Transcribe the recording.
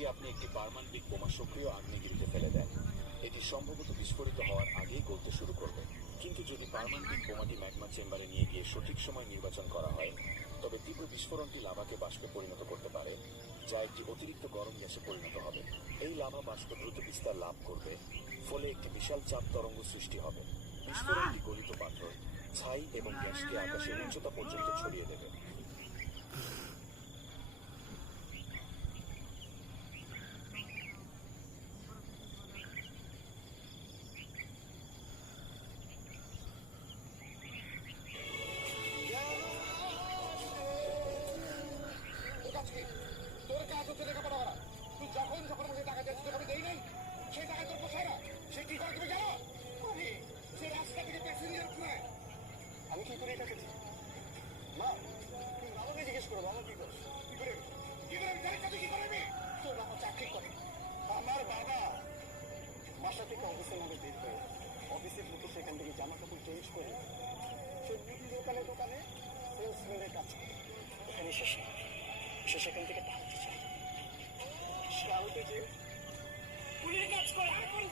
যদি আপনি একটি পারমাণবিক বোমা সক্রিয় আগ্নেয়গিরিতে ফেলে দেন, এটি সম্ভবত বিস্ফোরিত হওয়ার আগেই গলতে শুরু করবে। কিন্তু যদি পারমাণবিক বোমাটি ম্যাগমা চেম্বারে নিয়ে গিয়ে সঠিক সময় নির্বাচন করা হয়, তবে তীব্র বিস্ফোরণটি লাভাকে বাষ্পে পরিণত করতে পারে, যা একটি অতিরিক্ত গরম গ্যাসে পরিণত হবে। এই লাভা বাষ্প দ্রুত বিস্তার লাভ করবে, ফলে একটি বিশাল চাপ তরঙ্গ সৃষ্টি হবে। বিস্ফোরণটি গলিত পাথর, ছাই এবং গ্যাসকে আকাশের উচ্চতা পর্যন্ত ছড়িয়ে দেবে। তোর কাজ হচ্ছে লেখাপড়া করা। তুই যখন যখন আমাকে টাকা চাইছিস তোকে আমি দেই নাই, সেই টাকা তোর পোষায় না। সে কি করে তুমি জানো? সে রাস্তা থেকে প্যাসেঞ্জার উঠায়। আমি কি করে এটা করছি? মা, তুমি বাবাকে জিজ্ঞেস করো, বাবা কি করে? কি করে আমি জানি তুই কি করবি? তোর বাবা চাকরি করে। আমার বাবা বাসা থেকে অফিসের মধ্যে বের করে অফিসে ঢুকে সেখান থেকে জামা কাপড় চেঞ্জ করে সে মুদি দোকানে দোকানে সেলসম্যানের কাজ করে। এখানে শেষ না, সে সেখান থেকে টানতে চায়। সে আলতে যে পুলিশের কাজ করে আর করে